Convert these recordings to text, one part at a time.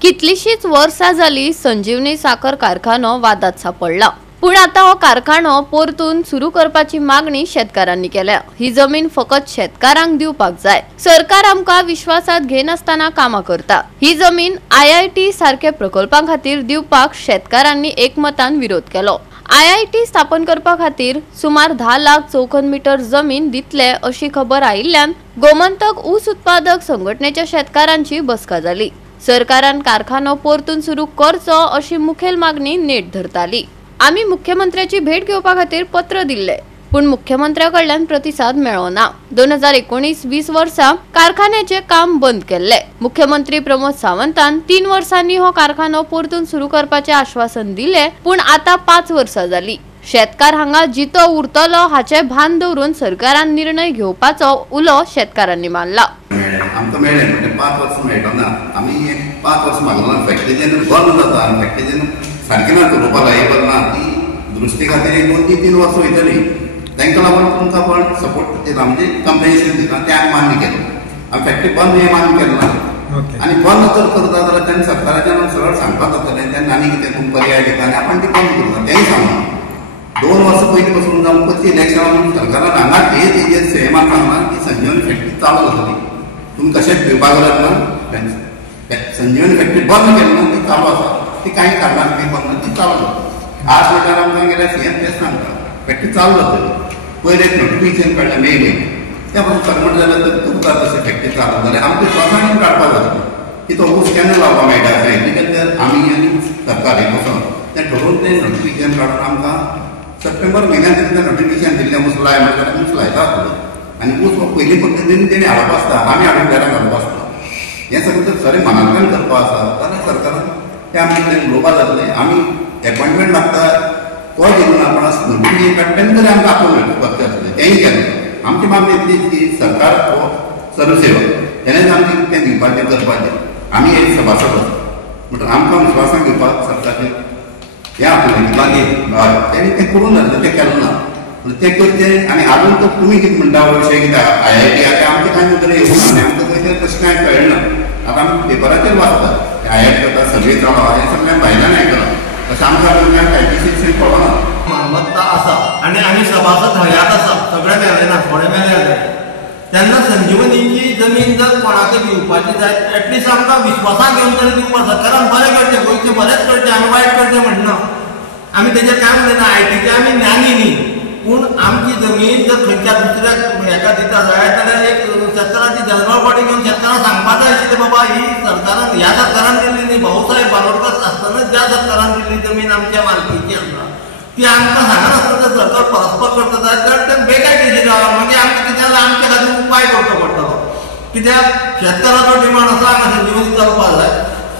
कितलीशीच वर्सां जाली संजीवनी साखर कारखानो वादात सापडला। पण आता हो कारखानो परतून सुरू करपाची मागणी शेतकारांनी केल्या। ही जमीन फकत शेतकारांक दिवपाक जाय। सरकार आमका विश्वासात घेनासतना कामा करता। ही जमीन IIT सारखे प्रकल्पां खातीर दिवपाक शेतकारांनी एकमतान विरोध केलो। IIT स्थापन करपा खातीर सुमार 10 लाख चौखण मीटर जमीन दितले अशी खबर आयिल्ल्यान गोमंतक ऊस उत्पादक संघटनेच्या शेतकारांची बसका जाली। सरकारान कारखानो परतून सुरू करचो अशी मुखेल मागणी नेट धरताली। आम्ही मुख्यमंत्र्याची भेट घेवपा खातीर पत्र दिल्ले, पण मुख्यमंत्र्याकडल्यान प्रतिसाद मेळ्ळो ना। 2019-20 वर्सा कारखान्याचे काम बंद केल्ले। मुख्यमंत्री प्रमोद सावंतान 3 वर्सांनी हो कारखानो परतून सुरू करपाचे आश्वासन दिले, पण आता 5 वर्सां जाली। शेतकार हांगा जितो उरतलो हाचे भान दवरून सरकारान निर्णय घेवपाचो उलो शेतकारांनी मारला। आमकां मेळ्ळें म्हणजे 5 वर्सां मेळटो ना। आमी 5 वर्सां मागलो फॅक्टरी जेन्ना बंद जाता आनी फॅक्टरी जेन्ना सारकी ना चलोवपा लायबल ना ती दुरुस्ती खातीर 2-3 वर्सां वयतली। तांकां लागून तुमकां पण सपोर्ट दिता म्हणजे कंपेन्सेशन दिता तें आमी मान्य केलें। आमी फॅक्टरी बंद हें मान्य केलें ना आनी बंद जर करता जाल्यार तेन्ना सरकाराच्यान सरळ सांगपाक जातलें तेन्ना आनी कितें तुमकां पर्याय दिता आनी आपण ती बंद करता तेंय सांगना। 2 वर्सां पयलीं पासून जावन पयलीं इलेक्शनान सरकारान हांगा हेजेर सेमान सांगला की संजीवनी फॅक्टरी चालू जातली। तुमी कशेंच भिवपाक लागत ना। संजीवनी फॅक्टरी बंद केली ना ती चालू आसा, ती कांय कारणान ती बंद ती चालू जाता। आज म्हटल्यार आमकां गेल्यार CM तेच सांगता फॅक्टरी चालू जातली। पयर एक नोटिफिकेशन काडलें मे म्हयन्यान त्या पासून परमट जाल्यार तर तुमकां तशें फॅक्टरी चालू जाल्यार आमकां स्वतान काडपाक जाता की तो ऊस केन्ना लावपाक मेळटा अशें एग्रीकल्चर आमी आनी सरकार एक वचोन तें ठरोवन तें नोटिफिकेशन काडून आमकां सप्टेंबर म्हयन्यान तें नोटिफिकेशन दिल्लें ऊस लाय म्हणल्यार ऊस लायता आनी ऊस पयलीं पद्दतीन तेणी हाडप आसता आमी हाडून घराक घालप आसता। हें सगळें जर खरें मनांतल्यान करपा आसा जाल्यार सरकारान तें आमी तें उलोवपा जातलें। आमी एपॉयंटमेंट मागता तो दिवन आपण नोटिफिकेशन काडटा तेन्ना तरी आमकां आपोवंक करचें आसलें तेंय केलें। आमची मागणी इतली की सरकार हो सर्वसेवक तेणेच आमचें तें दिवपाचें करपाचें। आमी एक सभासद आसा म्हणटच आमकां विश्वासान घेवपाक सरकाराचें हें आपलें मागीर हय तेणी तें करूं ना तें केलें ना तें करचें। आनी आजून तो तुमी कितें म्हणटा विशय कितें IIT आतां आमचें कांय उतर येवंक ना आनी आमकां तशें कांय कळना। आतां आमी पेपराचेर वाचता IIT करता सर्वे चालू आहा हें सगळें भायल्यान आयकलां तशें आमकां कांयची कळना। मालमत्ता आसा आनी आमी सभासद हयात आसा सगळे मेळ्ळे ना थोडे मेळ्ळे जाय तेन्ना संजीवनीची जमीन जर कोणाकय दिवपाची जाय एटलिस्ट आमकां विश्वासान घेवन तरी दिवपाक जाय। कारण बरें करचें गोंयचें बरेंच करचें आमी वायट करचें म्हणना। आमी तेजेर कांय म्हणना IITचे आमी ज्ञानी न्ही, पूण आमची जमीन जर खंयच्या दुसऱ्याक हेका दिता जाय जाल्यार एक शेतकाराची जनरल बॉडी घेवन शेतकारांक सांगपाक जाय आशिल्लें बाबा ही सरकारान ह्या सरकारान दिल्ली न्ही भाऊसाहेब बांदोडकर आसतनाच ज्या सरकारान दिल्ली जमीन आमच्या मालकीची आसा ती आमकां सांगनासतना जर सरकार परस्पर करता जाल्यार तें बेकायदेशीर आहा। मागीर आमकां कितें जाल्यार आमच्या खातीर उपाय करचो पडटलो। कित्याक शेतकाराचो डिमांड आसा हांगा संजीवनी चलपाक जाय।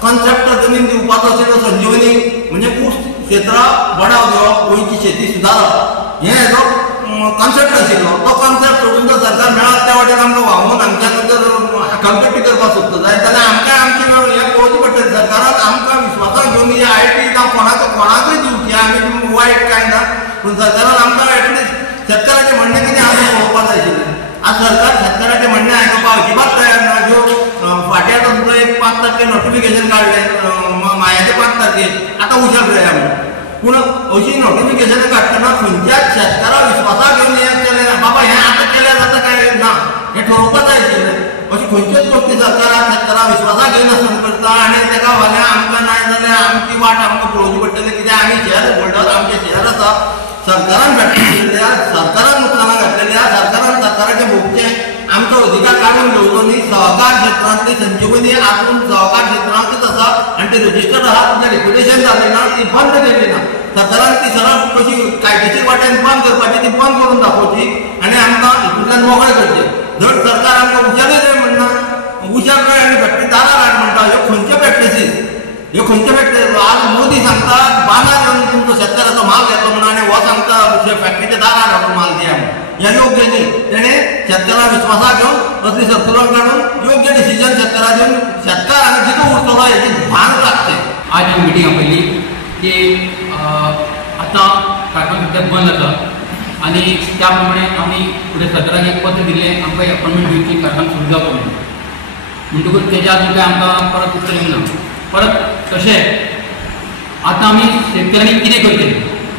कॉन्सेप्ट जमीन दिवपाचो आशिल्लो संजीवनी म्हणजे ऊस क्षेत्राक बढाव दिवप गोंयची शेती सुदारप हें हेजो कॉन्सेप्ट आशिल्लो। तो कॉन्सेप्ट सोडून जर सरकार मेळत त्या वाटेन आमकां व्हांवून हांगच्यान जर कम्पिटी करपाक सोदता जाय जाल्यार आमकां आमची हें पळोवचें पडटलें। सरकारान आमकां विश्वासान घेवन ही IIT जावं कोणाकय दिवची आमी वायट कांय ना, पूण सरकारान आमकां एटलिस्ट शेतकाराचें म्हणणें कितें आसा तें पळोवपाक जाय आशिल्लें। आज सरकार शेतकाराचें म्हणणें आयकपाक अजिबात तयार ना। ज्यो फाटीं आतां तुमकां एक 5 तारखेर नोटिफिकेशन काडलें मायाचें 5 तारखेर आतां उशा करया म्हणून, पूण अशी नोटिफिकेशन काडटना खंयच्याच शेतकाराक विश्वासाक घेवन हें केलें ना बाबा हें आतां केल्यार जाता काय ना हें ठरोवपाक जाय आशिल्लें। अशी खंयच्योच गोश्टी सरकाराक शेतकाराक विश्वासाक घेनासतना करता आनी तेका फाल्यां आमकां नाय जाल्यार आमची वाट आमकां पळोवची पडटली। कित्याक आमी शेअर होल्डर आमचे शेअर आसा सरकारान घातलेले सरकारान नुकसानाक घातलेले सरकारान सरकाराचें भोगचें आमचो अधिकार काडून घेवचो न्ही। सहकार क्षेत्रांतली संजीवनी आजून सहकार क्षेत्रांतूच आसा आनी ती रजिस्टर्ड आहा तुमचें लिक्विडेशन जाल्लें ना ती बंद केल्ली ना। सरकारान ती सरळ कशी कायदेशीर वाटेन बंद करपाची ती बंद करून दाखोवची आनी आमकां हितूंतल्यान मोकळें करचें। जर सरकार आमकां उशारय जाय म्हणना उशार जाय आनी फॅक्टरी दारार हाड म्हणटा ह्यो खंयच्यो प्रॅक्टिसीस ह्यो खंयच्यो प्रॅक्टीस। आज मोदी सांगता बाजार येवन तुमचो शेतकाराचो माल घेतलो म्हणून आनी हो सांगता फॅक्टरीच्या दारार हाडून माल दिया म्हणून हें योग्य न्ही। तेणें शेतकाराक विश्वासाक घेवन असली सर्क्युलर काडून योग्य डिसिजन शेतकाराक दिवन शेतकार हांगा जितो उरतलो हेची भान लागचें। आज एक मिटींग आपयली की आतां कारखानो सद्या बंद आसा आनी त्या प्रमाणे आमी फुडें सरकाराक एक पत्र दिल्लें आमकां अपॉयंटमेंट दिवची कारखानो सुरू जावपाक म्हणून। म्हणटकूच तेच्या आजून काय आमकां परत उत्तर येवंक ना। परत तशें आतां आमी शेतकऱ्यांनी कितें करचें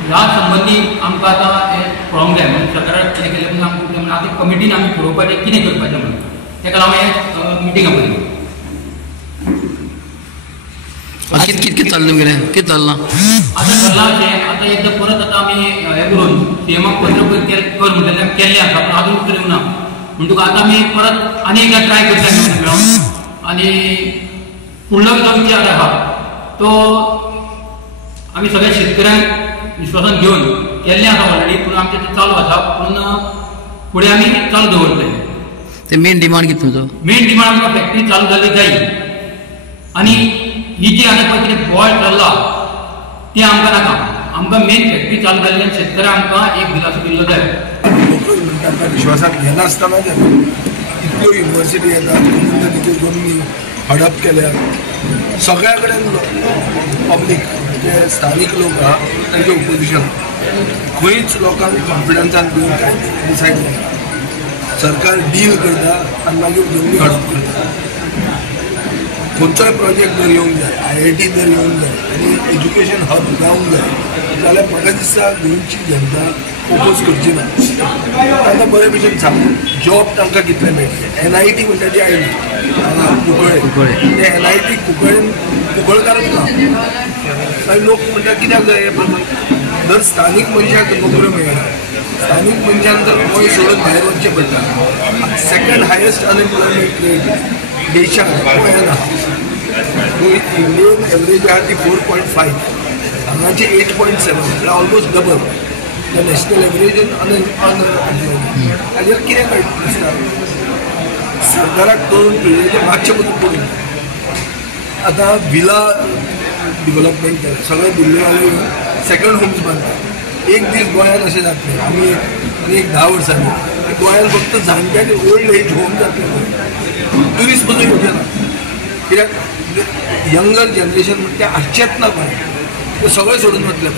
ह्या संबंदी आमकां आतां हें पळोवंक जाय म्हणजे सरकारान कितें केलें म्हणून आमकां आतां कमिटीन आमी थारोवपाचें कितें करपाचें म्हणून तेका लागून हें मिटींग आपयली. कितें चाललें तुमगेलें कितें चल्लां आतां ठरलां अशें आतां एकदां परत आतां आमी हें करून सीएमाक पत्र कर म्हणटलें केल्लें आसा पूण आजून उतर येवना म्हणटकूच आतां आमी परत आनी एकदां ट्राय करता मेळोन आनी फुडलो जो विचार आसा तो आमी सगळ्या शेतकऱ्यांक विश्वासान घेवन केल्लें आसा ऑलरेडी पूण आमचें तें चालू आसा पूण फुडें आमी चालू दवरतले. ते मेन डिमांड कितें तुमचो मेन डिमांड आमकां फॅक्टरी चालू जाली जाय आनी ही जी आतां पळय कितें बॉय चल्ला तें आमकां नाका आमकां मेन फॅक्टरी चालू जाल्ल्यान शेतकऱ्यांक आमकां एक दिलासो दिल्लो जाय. तांकां विश्वासाक घेनासतना इतल्यो युनिवर्सिटी येतात कम्युनिटी जमनी हडप केल्या सगळ्या कडेन पब्लीक जे स्थानीक लोक आहा तांचें ओपोजिशन खंयच लोकांक कॉन्फिडन्सान घेवन कांय डिसायड जायना. सरकार डील करता आनी मागीर जमनी हडप करता. खंयचोय प्रोजेक्ट जर येवंक जाय IIT जर येवंक जाय आनी एज्युकेशन हब जावंक जाय जाल्यार म्हाका दिसता गोंयची जनता ओपोज करची ना. तांकां बरे भशेन सांगून जॉब तांकां कितले मेळटले. NIT म्हणटा ती आयली कुंकळे ते NIT कुंकळेन कुंकळकारूच ना लोक म्हणटा कित्याक जाय हे प्रमाण जर स्थानीक मनशाक नोकऱ्यो मेळना स्थानीक मनशान जर गोंय सोडून भायर वचचें पडटा. सेकंड हायेस्ट अनएम्प्लॉयमेंट रेट देशांत गोंयांत आहा. इंडियन एवरेज आहा ती 4.5 हांगाची 8.7 म्हटल्यार almost double the national average unemployment. हाजेर कितें कळटा दिसता सरकाराक दोन पिळगेचे मागचे पसून पडून आतां विला डिवेलपमेंट केलें सगळे दिल्लीवाले सेकंड होम्स बांदतात. एक दीस गोंयांत अशें जातलें आमी आनी एक 10 वर्सांनी गोंयांत फक्त जाणट्यांनी ओल्ड एज होम जातले ट्युरिस्ट पसून येवचे ना कित्याक यंगर जनरेशन म्हणटा तें हाडचेंच ना गोंय ते सगळें सोडून वतले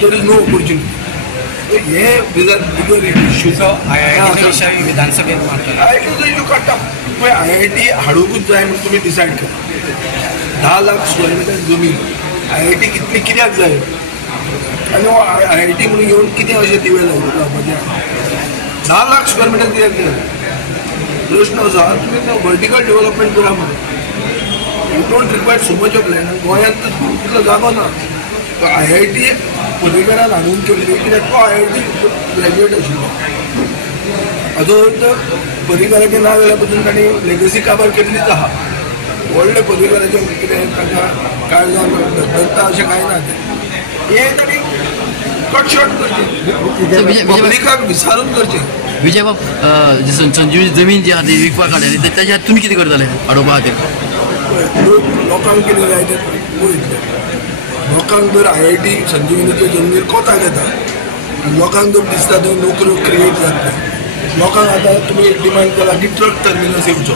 देर इज नो ऑपॉर्च्युनिटी. हे बिगर इश्यूज विधानसभेत IITचो इश्यू काडटा पळय IIT हाडूंकूच जाय म्हूण तुमी डिसायड करा. 10 लाख स्क्वेअर मिटर जमीन IIT कितली कित्याक जाय आनी हो IIT म्हणून येवन कितें अशें दिवें लावपाचें 10 लाख स्क्वेअर मिटर कित्याक जाय. प्रश्न असो आहा तुमी वर्टिकल डेव्हलपमेंट करा म्हणून you don't require so much of land. गोंयांत तितलो जागो ना. IIT पर्रीकरान हाडून केल्ली कित्याक तो IIT ग्रॅज्युएट आशिल्लो हाजो अर्थ पर्रीकराचें ना जाल्या पसून ताणें लेगसी काबार केल्लीच आहा. व्हडले पर्रीकराचें कितें तांकां काळजान धरता अशें कांय ना. हे ताणें कट शॉर्ट करचें पब्लिकाक विचारून करचें. विजय बाब संजीवनी जमीन जी आहा ती विकपाक हाडली तेच्या तुमी कितें करतले हाडोवपा खातीर. लोकांक कितें जाय तें पळयतले. लोकांक जर IIT संजीवनीचे जमनीर कोता घेता लोकांक जर दिसता थंय नोकऱ्यो क्रिएट जातल्यो लोकांक आतां तुमी डिमांड केला की ट्रक टर्मिनस येवचो.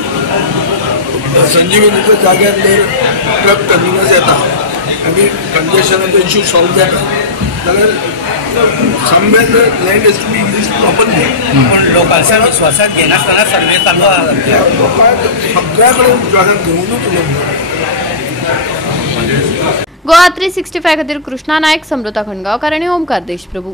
संजीवनीच्या जाग्यार जर ट्रक टर्मिनस येता आनी कंजेशनाचो इश्यू सॉल्व जाता जाल्यार somewhere the land is to be used properly. पण लोकांचो स्वासाक घेनासतना सर्वे चालू आहा. लोकांक सगळ्या कडेन विश्वासान घेवनूच उलोवंक गोवा 365 खातीर कृष्णा नायक, समृता खणगांवकार आनी ओमकार देशप्रभू.